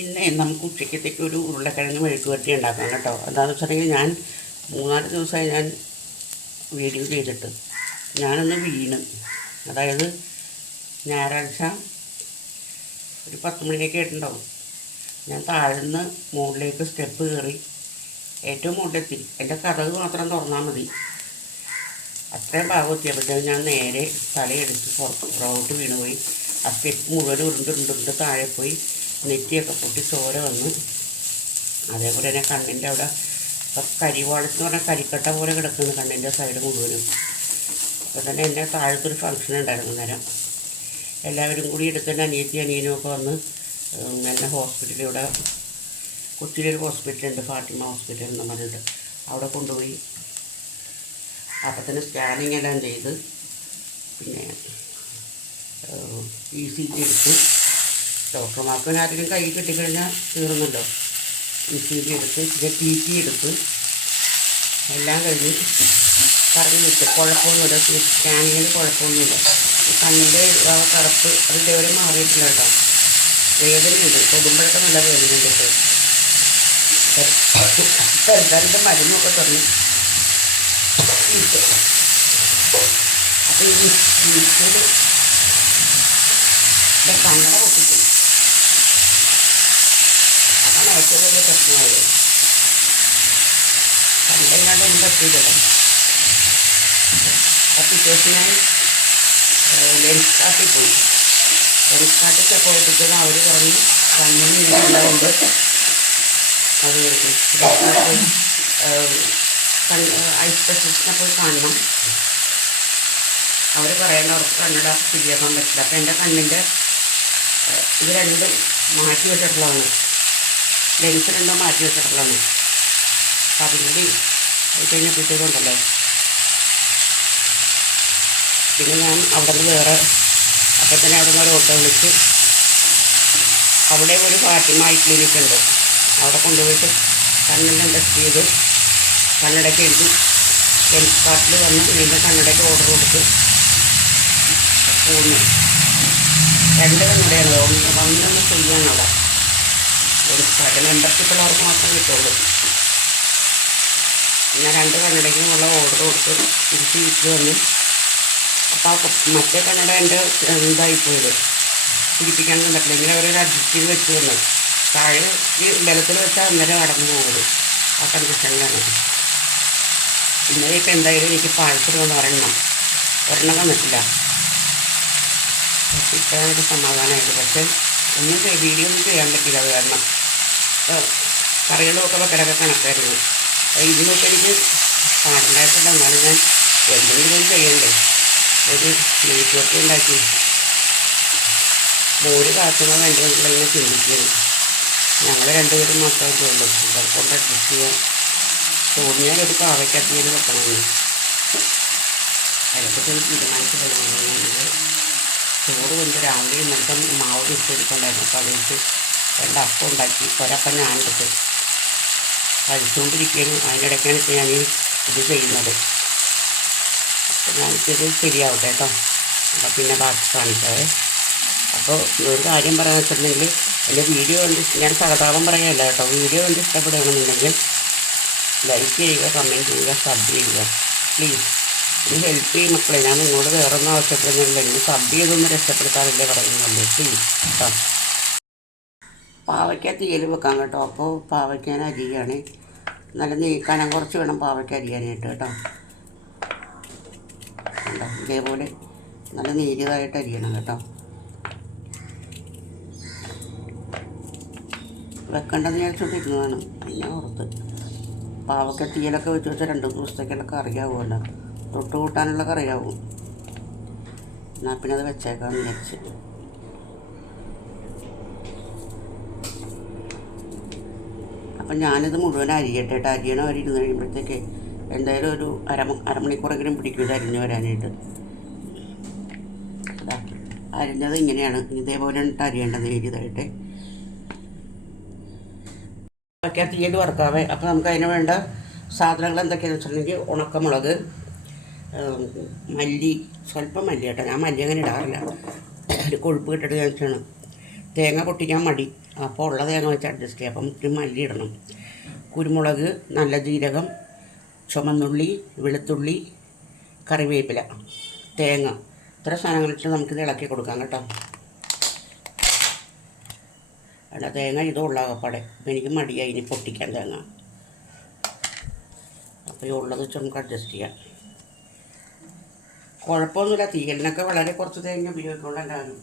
ഇന്ന് നമുക്ക് ഉച്ചക്കത്തേക്ക് ഒരു ഉരുളക്കിഴങ്ങ് മെഴുക്ക് വരട്ടി ഉണ്ടാക്കാം കേട്ടോ. എന്താണെന്ന് വെച്ചിട്ടുണ്ടെങ്കിൽ ഞാൻ 3-4 ദിവസമായി ഞാൻ വീഡിയോ ചെയ്തിട്ട് ഞാനൊന്ന് വീണ്. അതായത് ഞായറാഴ്ച ഒരു 10 മണിയൊക്കെ ആയിട്ടുണ്ടാവും. ഞാൻ താഴ്ന്ന് മുകളിലേക്ക് സ്റ്റെപ്പ് കയറി ഏറ്റവും മുകളിലെത്തി. എൻ്റെ കഥക് മാത്രം തുറന്നാൽ മതി, അത്രയും ഭാഗം എത്തിയപ്പോഴത്തേക്കും ഞാൻ നേരെ തലയെടുത്ത് പുറത്തോട്ട് വീണുപോയി. ആ സ്റ്റെപ്പ് മുഴുവൻ ഉരുണ്ടുരുണ്ടുണ്ട് താഴെ പോയി. നെറ്റിയൊക്കെ പൊട്ടി ചോര വന്ന്. അതേപോലെ തന്നെ കണ്ണിൻ്റെ അവിടെ കരിവാളെന്ന് പറഞ്ഞാൽ കരിക്കട്ട പോലെ കിടക്കുന്നു കണ്ണിൻ്റെ സൈഡ് മുഴുവനും. അപ്പോൾ തന്നെ എൻ്റെ താഴത്തൊരു ഫംഗ്ഷൻ ഉണ്ടായിരുന്നു നേരം. എല്ലാവരും കൂടി എടുത്തിട്ട് അനിയനും ഒക്കെ വന്ന് എന്നെ ഹോസ്പിറ്റലിൽ ഇവിടെ കൊച്ചിയിലൊരു ഹോസ്പിറ്റലുണ്ട്, ഫാത്തിമ ഹോസ്പിറ്റൽ എന്ന് പറഞ്ഞിട്ട്, അവിടെ കൊണ്ടുപോയി. അപ്പോൾ തന്നെ സ്കാനിങ് എല്ലാം ചെയ്ത് പിന്നെ ECG എടുത്ത്. ഡോക്ടർമാർക്ക് ആരെങ്കിലും കൈ കിട്ടിക്കഴിഞ്ഞാൽ തീർന്നല്ലോ. ECG എടുത്ത് പിന്നെ TT എടുത്ത് എല്ലാം കഴിഞ്ഞ് പറഞ്ഞു വെച്ചു. കുഴപ്പമൊന്നുമില്ല, സ്കാനിങ്ങിന് കുഴപ്പമൊന്നുമില്ല. കണ്ണിൻ്റെ കറുപ്പ് അത് ഇതേവരെ മാറിയിട്ടില്ല കേട്ടോ. വേദനയുണ്ട്, തൊടുമ്പോഴൊക്കെ നല്ല വേദനയുണ്ട്. ഇപ്പോൾ എന്തായാലും മരുന്നൊക്കെ തന്നു. അപ്പോൾ ഈ വീട്ടിൽ കണ്ണട പൊട്ടിച്ചു. അതാണ് ഏറ്റവും വലിയ പ്രശ്നമായത്. കണ്ടെങ്ങാണ്ട് ഒന്നും പറ്റിയില്ലല്ലോ. പിറ്റേഴ്സ് ഞാൻ ലെൻസ് കാട്ടിൽ പോയി. ലെൻസ് കാട്ടിൽ പോയപ്പോഴത്തേക്കും അവർ പറഞ്ഞു കണ്ണിന് നീരുള്ളതുകൊണ്ട് അത് ഐ സ്പെഷ്യലിസ്റ്റിനെ പോയി കാണണം. അവർ പറയേണ്ടവർക്ക് കണ്ണട ശരിയാക്കാൻ പറ്റില്ല. അപ്പം എൻ്റെ കണ്ണിൻ്റെ ഇത് രണ്ടും മാറ്റി വെച്ചിട്ടുള്ളതാണ്, ലെൻസ് രണ്ടും മാറ്റി വെച്ചിട്ടുള്ളതാണ്. അപ്പം അതും കൂടി കഴിഞ്ഞപ്പോഴത്തേക്കുണ്ടല്ലോ പിന്നെ ഞാൻ അവിടെ നിന്ന് വേറെ അപ്പം തന്നെ അവിടെ നിന്ന് ഒരു ഓട്ടോ വിളിച്ച് അവിടെ ഒരു ഫാത്തിമ ക്ലിനിക് ഉണ്ട്, അവിടെ കൊണ്ടുപോയിട്ട് കണ്ണെല്ലാം ടെസ്റ്റ് ചെയ്ത് കണ്ണടയ്ക്ക് എഴുതി ലെൻസ് കാർട്ടിൽ വന്ന് വീണ്ടും കണ്ണടയ്ക്ക് ഓർഡർ കൊടുത്ത് പോന്നു. 2 കണ്ണടയാണ് വന്നൊന്ന് ചെയ്യാണ് അവിടെ. ലെൻസ് കാർട്ട് മെമ്പർഷിപ്പുള്ളവർക്ക് മാത്രമേ കിട്ടുള്ളൂ. പിന്നെ 2 കണ്ണടയ്ക്കുമുള്ള ഓർഡർ കൊടുത്ത് തിരിച്ച് വീട്ടിൽ വന്ന്. അപ്പോൾ മറ്റേ കണ്ണട എൻ്റെ ഇതായിപ്പോയത് പിടിപ്പിക്കാൻ പറ്റില്ല. ഇങ്ങനെ അവരൊരു അഡ്ജസ്റ്റ് ചെയ്ത് വെച്ച് വന്നു. താഴെ ഈ ബലത്തിൽ വെച്ചാൽ അന്നേരം അടഞ്ഞു പോകുന്നത്. ആ കണ്ടീഷനിലാണ്. ഇന്നലെ ഇപ്പം എന്തായാലും എനിക്ക് പാഴ്സൽ വന്ന് ഒരെണ്ണം വന്നിട്ടില്ല. ഇപ്പം എനിക്ക് സമാധാനമായിട്ട്. പക്ഷേ വീഡിയോ ഒന്നും ചെയ്യാൻ പറ്റില്ല. അത് കാരണം കറികളുമൊക്കെ വെക്കലൊക്കെ കണക്കായിരുന്നു. ഇന്നൊക്കെ എനിക്ക് പാടുണ്ടായിട്ടില്ല. എന്നാലും ഞാൻ എന്തെങ്കിലും ചെയ്യണ്ടേ. ഒരു നെയ്ച്ചോറ് ഉണ്ടാക്കി മോര് കാച്ചുന്നത് എൻ്റെ വീട്ടിലിങ്ങനെ ചിന്തിക്കുന്നത്. ഞങ്ങൾ 2 പേരും മാത്രമേ ഉള്ളൂ. ഇതൊക്കെ അഡ്ജസ്റ്റ് ചെയ്യാൻ തോന്നിയാൽ ഒരു പാവയ്ക്കത്തിയിൽ വെക്കണമെന്ന് അതിനെപ്പറ്റി എനിക്ക് തീരുമാനിച്ചിട്ടുള്ളത്. ചോറ് കൊണ്ട് രാവിലെ ഇന്നത്തെ മാവ് വെച്ചെടുക്കണ്ടായിരുന്നു. അപ്പോൾ അത് വെച്ച് 2 അപ്പം ഉണ്ടാക്കി. ഒരപ്പം ഞാൻ എടുത്ത് കഴിച്ചുകൊണ്ടിരിക്കുകയും അതിനിടയ്ക്കാണ് ഇപ്പോൾ ഞാൻ ഇത് ചെയ്യുന്നത്. അപ്പോൾ ഞാനിത് ശരിയാവട്ടെ കേട്ടോ. അപ്പോൾ പിന്നെ ബാക്കി കാണിക്കാതെ. അപ്പോൾ ഒരു കാര്യം പറയാമെന്ന് വെച്ചിട്ടുണ്ടെങ്കിൽ എൻ്റെ വീഡിയോ കണ്ട് ഞാൻ സഹതാപം പറയാമല്ല കേട്ടോ. വീഡിയോ കണ്ട് ഇഷ്ടപ്പെടുകയാണെന്നുണ്ടെങ്കിൽ ലൈക്ക് ചെയ്യുക, കമൻറ്റ് ചെയ്യുക, സബ് ചെയ്യുക പ്ലീസ്. ഇത് ഹെൽപ്പ് ചെയ്യും മക്കളെ. ഞാൻ നിങ്ങളോട് വേറെ ഒന്നും ആവശ്യപ്പെടുന്നില്ല. നിങ്ങൾ സബ് ചെയ്തൊന്ന് രക്ഷപ്പെടുത്താറില്ലേ പറയുന്നല്ലേ പ്ലീസ് കേട്ടോ. പാവയ്ക്ക തീയൽ വെക്കാം കേട്ടോ. അപ്പോൾ പാവയ്ക്ക ഞാൻ അരിയാണ്. നല്ല കനം കുറച്ച് വേണം പാവയ്ക്ക അരിയാനായിട്ട് കേട്ടോ. ഇതേപോലെ നല്ല നീരിതായിട്ട് അരിയണം കേട്ടോ. വെക്കേണ്ടത് ഞാൻ ചുട്ടിരുന്നതാണ്. പിന്നെ ഓർത്ത് പാവയ്ക്ക തീയലൊക്കെ വെച്ച് വെച്ചാൽ 2 ദിവസത്തേക്കുള്ള കറിയാവുമല്ലോ, തൊട്ട് കൂട്ടാനുള്ള കറിയാവും. എന്നാൽ പിന്നെ അത് വെച്ചേക്കാമെന്ന് വിചാരിച്ച്. അപ്പം ഞാനിത് മുഴുവൻ അരിയട്ടെ കേട്ടോ. അരിയണം. ഇരുന്ന് കഴിയുമ്പോഴത്തേക്ക് എന്തായാലും ഒരു അരമണിക്കൂറെങ്കിലും പിടിക്കും ഇത് അരിഞ്ഞ് വരാനായിട്ട്. അരിഞ്ഞത് ഇങ്ങനെയാണ്, ഇതേപോലെ അരിയേണ്ടത് എഴുതായിട്ട്. ഒക്കെ തീയൽ വറുക്കാവേ. അപ്പോൾ നമുക്ക് അതിന് വേണ്ട സാധനങ്ങൾ എന്തൊക്കെയാണെന്ന് വെച്ചിട്ടുണ്ടെങ്കിൽ ഉണക്കമുളക്, മല്ലി, സ്വല്പം മല്ലി കേട്ടോ. ഞാൻ മല്ലി അങ്ങനെ ഇടാറില്ല, ഒരു കൊഴുപ്പ് കിട്ടിട്ട് ഞാൻ വെച്ചാണ്. തേങ്ങ പൊട്ടിക്കാൻ മടി, അപ്പോൾ ഉള്ള തേങ്ങ വെച്ച് അഡ്ജസ്റ്റ് ചെയ്യാം. അപ്പം ഇത്തിരി മല്ലി ഇടണം, കുരുമുളക്, നല്ല ജീരകം, ചുമന്നുള്ളി, വെളുത്തുള്ളി, കറിവേപ്പില, തേങ്ങ, ഇത്ര സാധനങ്ങളിട്ട് നമുക്കിത് ഇളക്കി കൊടുക്കാം കേട്ടോ. അല്ല, തേങ്ങ ഇതുള്ള ആകപ്പാടെ അപ്പം എനിക്ക് മടിയായി ഇനി പൊട്ടിക്കാൻ തേങ്ങ. അപ്പോൾ ഈ ഉള്ളത് വെച്ച് നമുക്ക് അഡ്ജസ്റ്റ് ചെയ്യാം. കുഴപ്പമൊന്നുമില്ല, തീയലിനൊക്കെ വളരെ കുറച്ച് തേങ്ങ ഉപയോഗിക്കുള്ളൂ എല്ലാവരും.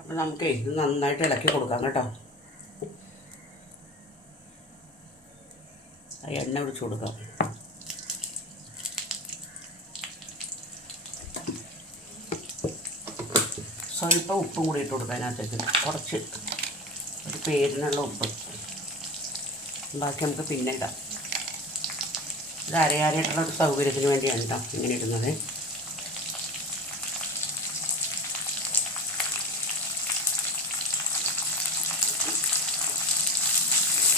അപ്പം നമുക്ക് ഇത് നന്നായിട്ട് ഇളക്കി കൊടുക്കാം കേട്ടോ. എണ്ണ ഒഴിച്ച് കൊടുക്കാം. സ്വല്പം ഉപ്പും കൂടി ഇട്ട് കൊടുക്കാം അതിനകത്തേക്ക്, കുറച്ച് ഒരു പേരിനുള്ള ഉപ്പ്. ബാക്കി നമുക്ക് പിന്നെ ഇടാം. ഇത് അരയാനായിട്ടുള്ള ഒരു സൗകര്യത്തിന് വേണ്ടിയാണ് കേട്ടോ ഇങ്ങനെ ഇടുന്നത്.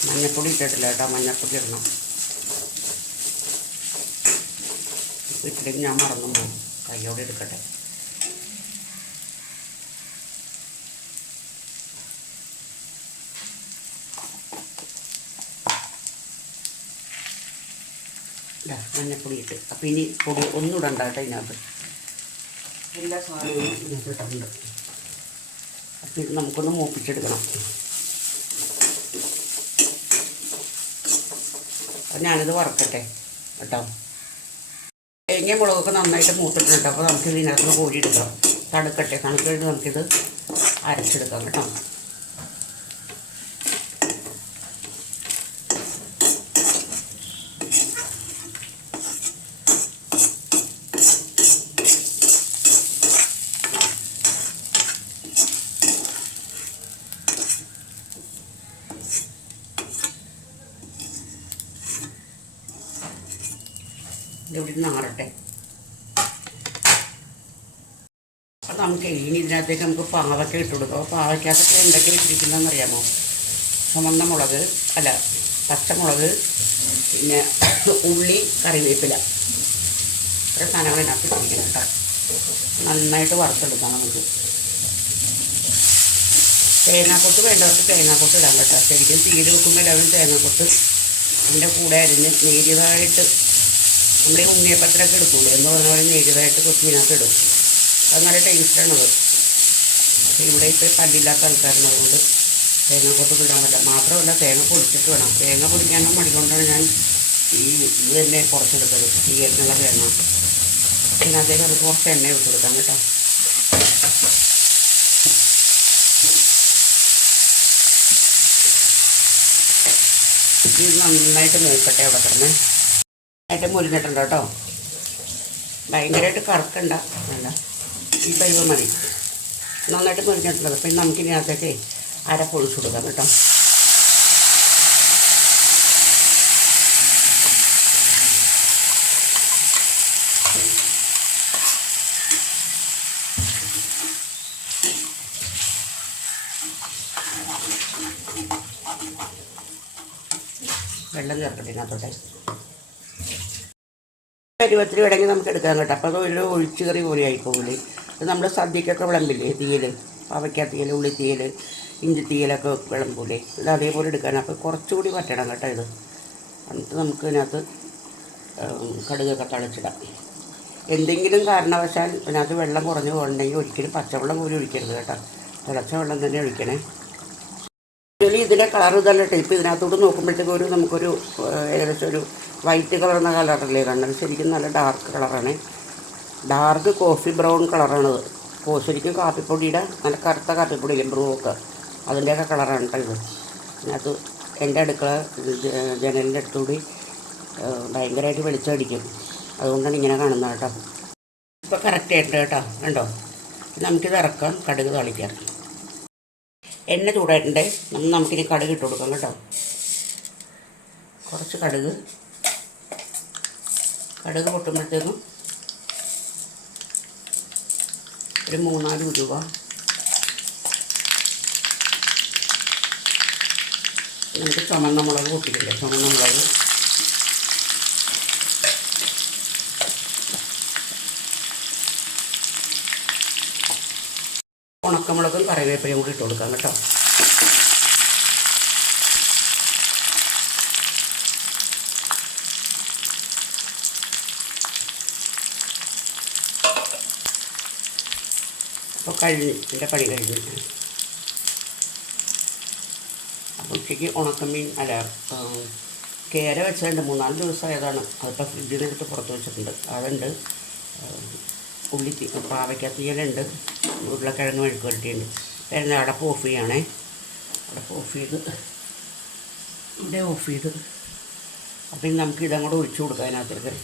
മഞ്ഞൾപ്പൊടി ഇട്ടിട്ടില്ല കേട്ടോ, മഞ്ഞൾപ്പൊടി ഇടണം. ഇട്ടില്ലെങ്കിൽ ഞാൻ മറന്നു പോകും, കയ്യോടെ എടുക്കട്ടെ. മഞ്ഞൾപ്പൊടി ഇട്ട്. അപ്പോൾ ഇനി പൊടി ഒന്നും ഇടണ്ട കേട്ടോ ഇതിനകത്ത്, എല്ലാ സാധനങ്ങളും ഇതിനകത്ത് ഇട്ടിട്ടുണ്ട്. അപ്പോൾ ഇത് നമുക്കൊന്ന് മൂപ്പിച്ചെടുക്കണം. അപ്പം ഞാനിത് വറക്കട്ടെ കേട്ടോ. തേങ്ങ മുളകൊക്കെ നന്നായിട്ട് മൂത്തിട്ടുണ്ട്. അപ്പോൾ നമുക്കിത് ഇതിനകത്ത് കോരി എടുക്കാം. തണുക്കട്ടെ, തണുക്കിട്ട് നമുക്കിത് അരച്ചെടുക്കാം കേട്ടോ. ഇവിടെ നാറട്ടെ. അപ്പോൾ നമുക്ക് ഇനി ഇതിനകത്തേക്ക് നമുക്ക് പാവയ്ക്ക ഇട്ട് കൊടുക്കാം. അപ്പോൾ പാവയ്ക്കകത്തൊക്കെ എന്തൊക്കെ ഇട്ടിരിക്കുന്നതെന്ന് അറിയാമോ? ചുമന്ന മുളക്, അല്ല പച്ചമുളക്, പിന്നെ ഉള്ളി, കറിവേപ്പില, ഇത്ര സാധനങ്ങൾ ഇതിനകത്ത് ഇട്ടിരിക്കണം കേട്ടോ. നന്നായിട്ട് വറുത്തെടുക്കാം നമുക്ക്. തേങ്ങാക്കൊത്ത് വേണ്ടവർക്ക് തേങ്ങാക്കൊത്ത് ഇടാം കേട്ടോ. ശരിക്കും തീരെ വെക്കുമ്പോൾ എല്ലാവരും തേങ്ങാക്കൊത്ത് അതിൻ്റെ കൂടെ അരിഞ്ഞ് നേരിയതായിട്ട് നമ്മുടെ ഈ ഉണ്ണിയപ്പത്തിലൊക്കെ എടുക്കൂലേ എന്ന് പറഞ്ഞ പോലെ നേരിയതായിട്ട് കൊത്തിനകത്ത് ഇടും. അത് നല്ല ടേസ്റ്റാണത്. ഇവിടെ ഇപ്പോൾ പല്ലില്ലാത്ത ആൾക്കാരുള്ളതുകൊണ്ട് തേങ്ങാക്കൊത്ത് ഇടാൻ പറ്റില്ല. മാത്രമല്ല തേങ്ങ പൊടിച്ചിട്ട് വേണം. തേങ്ങ പൊടിക്കാനും മടി കൊണ്ടാണ് ഞാൻ ഈ ഇത് തന്നെ കുറച്ചെടുത്തത്, ഈ എണ്ണുള്ള തേങ്ങ. ഇതിനകത്തേക്ക് നമുക്ക് കുറച്ച് എണ്ണ ഒഴിച്ച് കൊടുക്കാം കേട്ടോ. ഇത് നന്നായിട്ട് മൂക്കട്ടെ അവിടെ തന്നെ. നന്നായിട്ട് മുരിഞ്ഞിട്ടുണ്ട് കേട്ടോ. ഭയങ്കരമായിട്ട് കറക്കണ്ട, അല്ല ഈ പരിവ് മതി. നന്നായിട്ട് മുരിഞ്ഞിട്ടുള്ളത്. അപ്പം നമുക്കിതിനകത്തേക്ക് അരപ്പൊഴിച്ച് കൊടുക്കാം കേട്ടോ. വെള്ളം ചേർക്കട്ടെ ഇതിനകത്തോട്ടെ. പരുവത്തിൽ വേണമെങ്കിൽ നമുക്ക് എടുക്കാൻ കേട്ടോ. അപ്പോൾ അത് ഒരു ഒഴിച്ചു കറി പോലെ ആയിപ്പോകില്ലേ. ഇത് നമ്മൾ സദ്യക്കൊക്കെ വിളമ്പില്ലേ തീയൽ, പാവയ്ക്ക തീയൽ, ഉള്ളി തീയൽ, ഇഞ്ചി തീയലൊക്കെ വിളമ്പൂലേ, ഇത് അതേപോലെ എടുക്കാൻ. അപ്പോൾ കുറച്ചുകൂടി പറ്റണം കേട്ടോ ഇത്. എന്നിട്ട് നമുക്ക് ഇതിനകത്ത് കടുകൊക്കെ തളിച്ചിടാം. എന്തെങ്കിലും കാരണവശാൽ ഇതിനകത്ത് വെള്ളം കുറഞ്ഞ് പോകണമെങ്കിൽ ഒരിക്കലും പച്ചവെള്ളം പോലും ഒഴിക്കരുത് കേട്ടോ. തിളച്ച വെള്ളം തന്നെ ഒഴിക്കണേ. ആക്ച്വലി ഇതിൻ്റെ കളർ ഇതല്ല ടൈപ്പ്. ഇതിനകത്തോട്ട് നോക്കുമ്പോഴത്തേക്കും നമുക്കൊരു ഏകദേശം ഒരു വൈറ്റ് കളർന്ന കളറല്ലേ കാണുന്നത്. ശരിക്കും നല്ല ഡാർക്ക് കളറാണ്. ഡാർക്ക് കോഫി ബ്രൗൺ കളറാണത്. ശരിക്കും കാപ്പിപ്പൊടിയുടെ നല്ല കറുത്ത കാപ്പിപ്പൊടിയില്ലേ, ബ്രൂ ഒക്കെ, അതിൻ്റെയൊക്കെ കളറാണ് കേട്ടോ ഇത്. ഇതിനകത്ത് എൻ്റെ അടുക്കള ജനലിൻ്റെ അടുത്തുകൂടി ഭയങ്കരമായിട്ട് വെളിച്ചമടിക്കും. അതുകൊണ്ടാണ് ഇങ്ങനെ കാണുന്നത് കേട്ടോ. ഇപ്പോൾ കറക്റ്റായിട്ട് കേട്ടോ, കണ്ടോ. നമുക്കിത് ഇറക്കാം, കടുക് താളിക്കാം. എണ്ണ ചൂടായിട്ടുണ്ട്. നമുക്കിനി കടുക് ഇട്ട് കൊടുക്കാം കേട്ടോ. കുറച്ച് കടുക് പൊട്ടുമ്പോഴത്തേക്കും ഒരു 3-4 ഉലുവ, നമുക്ക് ചുമന്ന മുളക് പൊട്ടിക്കില്ല. ചുമന്ന മുളക്, ഉണക്കമുളകും കറിവേപ്പിലയും കൂടി ഇട്ട് കൊടുക്കാം കേട്ടോ. അപ്പോൾ കഴിഞ്ഞ് എൻ്റെ പണി കഴിഞ്ഞു. അപ്പോൾ ഉച്ചയ്ക്ക് ഉണക്കമീൻ കേര വെച്ചിട്ടുണ്ട്. 3-4 ദിവസമായതാണ്. അതിപ്പോൾ ഫ്രിഡ്ജിൽ നിന്ന് എടുത്ത് പുറത്ത് വെച്ചിട്ടുണ്ട്. അതുണ്ട്, പാവയ്ക്കത്തീയലുണ്ട്, ഉരുളക്കിഴങ്ങ് മെഴുക്ക് പുരട്ടിയുണ്ട്. വരുന്ന അടപ്പ് ഓഫ് ചെയ്യണേ. അടപ്പ് ഓഫ് ചെയ്ത് ഇവിടെ ഓഫ് ചെയ്ത് അപ്പം ഇനി നമുക്ക് ഇതങ്ങോട്ട് ഒഴിച്ചു കൊടുക്കാം അതിനകത്തേക്ക്.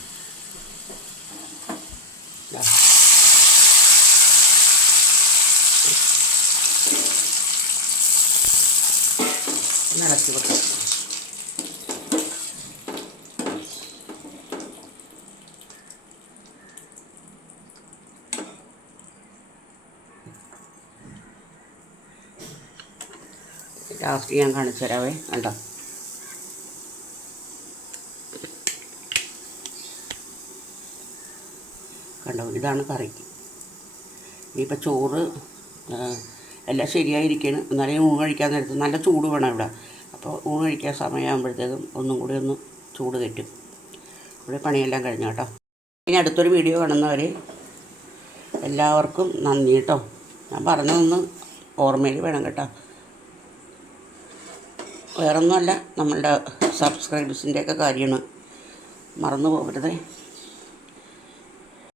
ഇളക്കി വെക്കാം. ലാസ്റ്റ് ഞാൻ കാണിച്ചു തരാവേ. കണ്ടോ, കണ്ടോ, ഇതാണ് കറിക്ക്. ഇനിയിപ്പോൾ ചോറ് എല്ലാം ശരിയായിരിക്കണം. എന്നാലും ഊണ് കഴിക്കാൻ നേരത്ത് നല്ല ചൂട് വേണം ഇവിടെ. അപ്പോൾ ഊണ് കഴിക്കാൻ സമയമാകുമ്പോഴത്തേക്കും ഒന്നും കൂടി ഒന്ന് ചൂട് കയറ്റും. ഇവിടെ പണിയെല്ലാം കഴിഞ്ഞു കേട്ടോ. ഇനി അടുത്തൊരു വീഡിയോ കാണുന്നവർ എല്ലാവർക്കും നന്ദി കേട്ടോ. ഞാൻ പറഞ്ഞതൊന്ന് ഓർമ്മയിൽ വേണം കേട്ടോ. വേറൊന്നുമല്ല, നമ്മളുടെ സബ്സ്ക്രൈബേഴ്സിൻ്റെയൊക്കെ കാര്യമാണ്, മറന്നു പോകരുതേ.